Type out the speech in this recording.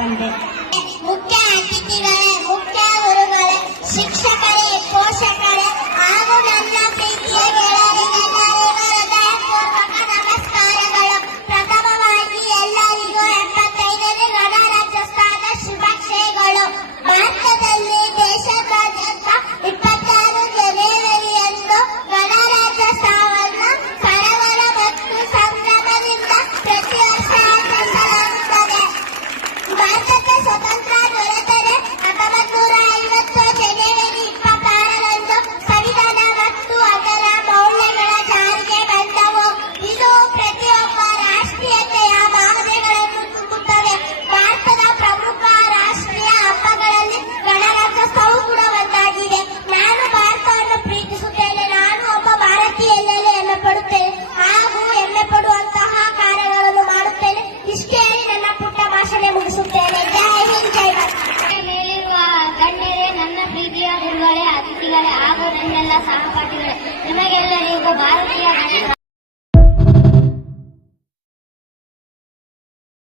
ಒಂದೇ. ಮುಖ್ಯ ಅತಿಥಿಗಳೇ, ಮುಖ್ಯ ಗುರುಗಳೇ, ಶಿಕ್ಷಕರೇ, ಪೋಷಕರೇ ಹಾಗೂ ನನ್ನ ಪ್ರೀತಿಯ ಗೆಳೆಯರಿಗೆಲ್ಲರಿಗೂ ಹೃದಯಪೂರ್ವಕ ನಮಸ್ಕಾರಗಳು. ಪ್ರಥಮವಾಗಿ ಎಲ್ಲರಿಗೂ 75ನೇ ಗಣರಾಜ್ಯೋತ್ಸವದ ಶುಭಾಶಯಗಳು. ಭಾರತದಲ್ಲಿ ದೇಶಾದ್ಯಂತ 26 ಜನವರಿಯಂದು ಗಣರಾಜ್ಯೋತ್ಸವವನ್ನು ಸಡಗರ ಮತ್ತು ಸಂಭ್ರಮದಿಂದ ಪ್ರತಿ ವರ್ಷ ಆಚರಿಸಲಾಗುತ್ತದೆ. ಭಾರತದ ಸ್ವತಂತ್ರ ದೊರೆತರೆ 1950 ಜನವರಿ 26ರಂದು ಸಂವಿಧಾನ ಮತ್ತು ಅದರ ಮೌಲ್ಯಗಳ ಜಾರಿಗೆ ಬಂದವು. ಇದು ಪ್ರತಿಯೊಬ್ಬ ರಾಷ್ಟ್ರೀಯತೆಯ ಭಾವನೆಗಳನ್ನು ತುಂಬುತ್ತದೆ. ಭಾರತದ ಪ್ರಮುಖ ರಾಷ್ಟ್ರೀಯ ಹಬ್ಬಗಳಲ್ಲಿ ಗಣರಾಜ್ಯೋತ್ಸವವು ಕೂಡ ಒಂದಾಗಿದೆ. ನಾನು ಭಾರತವನ್ನು ಪ್ರೀತಿಸುತ್ತೇನೆ. ನಾನು ಒಬ್ಬ ಭಾರತೀಯನಲ್ಲಿ ಹೆಮ್ಮೆ ಪಡುತ್ತೇನೆ ಹಾಗೂ ಹೆಮ್ಮೆ ಪಡುವಂತಹ ಕಾರ್ಯಗಳನ್ನು ಮಾಡುತ್ತೇನೆ. ಇಷ್ಟೇ ಹೇಳಿ ನನ್ನ ಪುಟ್ಟ ಭಾಷಣ ಮುಗಿಸುತ್ತೇನೆ. ಜೈ ಹಿಂದ್, ಜೈ ಭಾರತ್. ಮೇಲಿರುವ ಗಣ್ಯರೇ, ನನ್ನ ಪ್ರೀತಿಯ ಗುರುಗಳೇ, ಅತಿಥಿಗಳೇ ಹಾಗೂ ನನ್ನೆಲ್ಲ ಸಹಪಾಠಿಗಳೇ, ನಿಮಗೆಲ್ಲರಿಗೂ ಭಾರತೀಯ